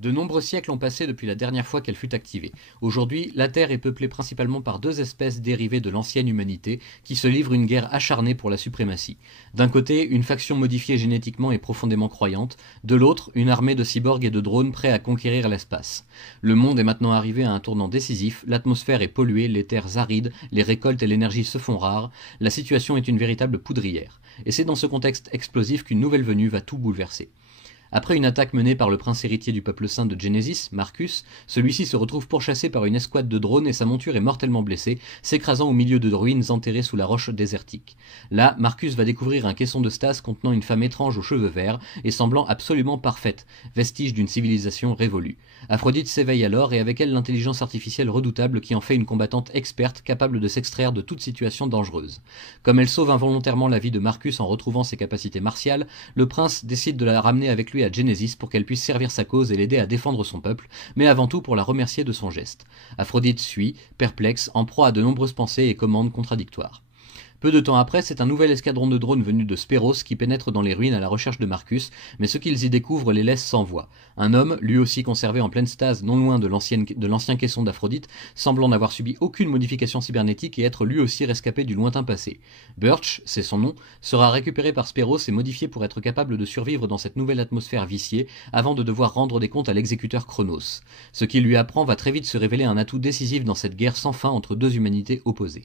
De nombreux siècles ont passé depuis la dernière fois qu'elle fut activée. Aujourd'hui, la Terre est peuplée principalement par deux espèces dérivées de l'ancienne humanité qui se livrent une guerre acharnée pour la suprématie. D'un côté, une faction modifiée génétiquement et profondément croyante, de l'autre, une armée de cyborgs et de drones prêts à conquérir l'espace. Le monde est maintenant arrivé à un tournant décisif, l'atmosphère est polluée, les terres arides, les récoltes et l'énergie se font rares, la situation est une véritable poudrière. Et c'est dans ce contexte explosif qu'une nouvelle venue va tout bouleverser. Après une attaque menée par le prince héritier du peuple saint de Genesis, Marcus, celui-ci se retrouve pourchassé par une escouade de drones et sa monture est mortellement blessée, s'écrasant au milieu de ruines enterrées sous la roche désertique. Là, Marcus va découvrir un caisson de stase contenant une femme étrange aux cheveux verts et semblant absolument parfaite, vestige d'une civilisation révolue. Aphrodite s'éveille alors et avec elle l'intelligence artificielle redoutable qui en fait une combattante experte capable de s'extraire de toute situation dangereuse. Comme elle sauve involontairement la vie de Marcus en retrouvant ses capacités martiales, le prince décide de la ramener avec lui à Genesis pour qu'elle puisse servir sa cause et l'aider à défendre son peuple, mais avant tout pour la remercier de son geste. Aphrodite suit, perplexe, en proie à de nombreuses pensées et commandes contradictoires. Peu de temps après, c'est un nouvel escadron de drones venu de Spéros qui pénètre dans les ruines à la recherche de Marcus, mais ce qu'ils y découvrent les laisse sans voix. Un homme, lui aussi conservé en pleine stase non loin de l'ancien caisson d'Aphrodite, semblant n'avoir subi aucune modification cybernétique et être lui aussi rescapé du lointain passé. Birch, c'est son nom, sera récupéré par Spéros et modifié pour être capable de survivre dans cette nouvelle atmosphère viciée, avant de devoir rendre des comptes à l'exécuteur Chronos. Ce qu'il lui apprend va très vite se révéler un atout décisif dans cette guerre sans fin entre deux humanités opposées.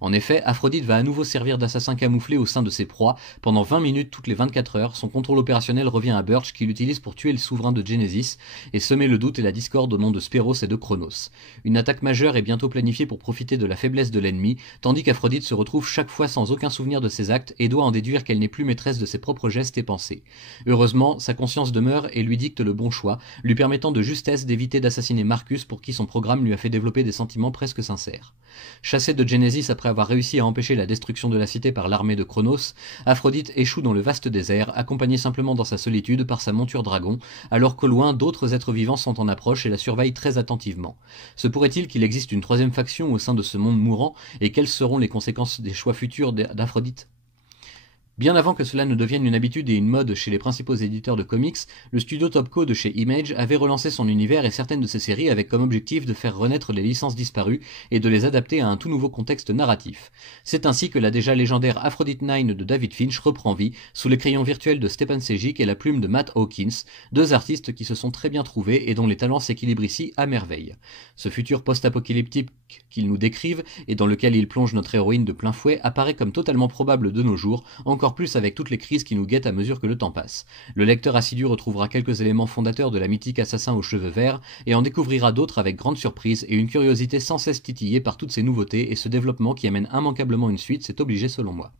En effet, Aphrodite va à nouveau servir d'assassin camouflé au sein de ses proies. Pendant 20 minutes toutes les 24 heures, son contrôle opérationnel revient à Birch qui l'utilise pour tuer le souverain de Genesis et semer le doute et la discorde au nom de Spéros et de Chronos. Une attaque majeure est bientôt planifiée pour profiter de la faiblesse de l'ennemi, tandis qu'Aphrodite se retrouve chaque fois sans aucun souvenir de ses actes et doit en déduire qu'elle n'est plus maîtresse de ses propres gestes et pensées. Heureusement, sa conscience demeure et lui dicte le bon choix, lui permettant de justesse d'éviter d'assassiner Marcus pour qui son programme lui a fait développer des sentiments presque sincères. Chassé de Genesis après avoir réussi à empêcher la destruction de la cité par l'armée de Chronos, Aphrodite échoue dans le vaste désert, accompagnée simplement dans sa solitude par sa monture dragon, alors qu'au loin d'autres êtres vivants sont en approche et la surveillent très attentivement. Se pourrait-il qu'il existe une troisième faction au sein de ce monde mourant, et quelles seront les conséquences des choix futurs d'Aphrodite ? Bien avant que cela ne devienne une habitude et une mode chez les principaux éditeurs de comics, le studio Topco de chez Image avait relancé son univers et certaines de ses séries avec comme objectif de faire renaître les licences disparues et de les adapter à un tout nouveau contexte narratif. C'est ainsi que la déjà légendaire Aphrodite 9 de David Finch reprend vie sous les crayons virtuels de Stepan Sejic et la plume de Matt Hawkins, deux artistes qui se sont très bien trouvés et dont les talents s'équilibrent ici à merveille. Ce futur post-apocalyptique qu'ils nous décrivent et dans lequel ils plongent notre héroïne de plein fouet apparaît comme totalement probable de nos jours, encore plus avec toutes les crises qui nous guettent à mesure que le temps passe. Le lecteur assidu retrouvera quelques éléments fondateurs de la mythique assassin aux cheveux verts et en découvrira d'autres avec grande surprise et une curiosité sans cesse titillée par toutes ces nouveautés et ce développement qui amène immanquablement une suite, c'est obligé selon moi.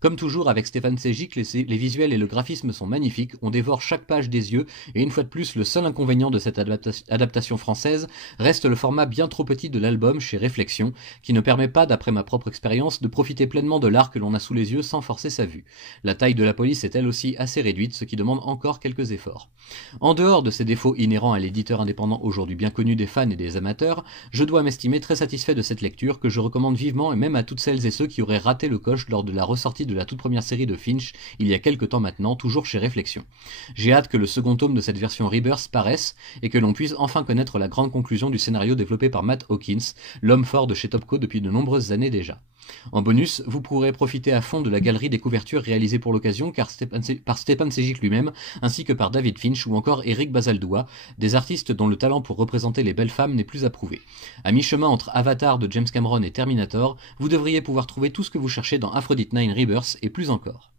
Comme toujours avec Stepan Sejic, les visuels et le graphisme sont magnifiques, on dévore chaque page des yeux, et une fois de plus, le seul inconvénient de cette adaptation française reste le format bien trop petit de l'album chez Réflexion, qui ne permet pas, d'après ma propre expérience, de profiter pleinement de l'art que l'on a sous les yeux sans forcer sa vue. La taille de la police est elle aussi assez réduite, ce qui demande encore quelques efforts. En dehors de ces défauts inhérents à l'éditeur indépendant aujourd'hui bien connu des fans et des amateurs, je dois m'estimer très satisfait de cette lecture que je recommande vivement et même à toutes celles et ceux qui auraient raté le coche lors de la ressortie de la toute première série de Finch, il y a quelques temps maintenant, toujours chez Réflexion. J'ai hâte que le second tome de cette version Rebirth paraisse, et que l'on puisse enfin connaître la grande conclusion du scénario développé par Matt Hawkins, l'homme fort de chez Topco depuis de nombreuses années déjà. En bonus, vous pourrez profiter à fond de la galerie des couvertures réalisées pour l'occasion par Stepan Sejic lui-même, ainsi que par David Finch ou encore Eric Bazaldua, des artistes dont le talent pour représenter les belles femmes n'est plus à prouver. À mi-chemin entre Avatar de James Cameron et Terminator, vous devriez pouvoir trouver tout ce que vous cherchez dans Aphrodite 9 Rebirth et plus encore.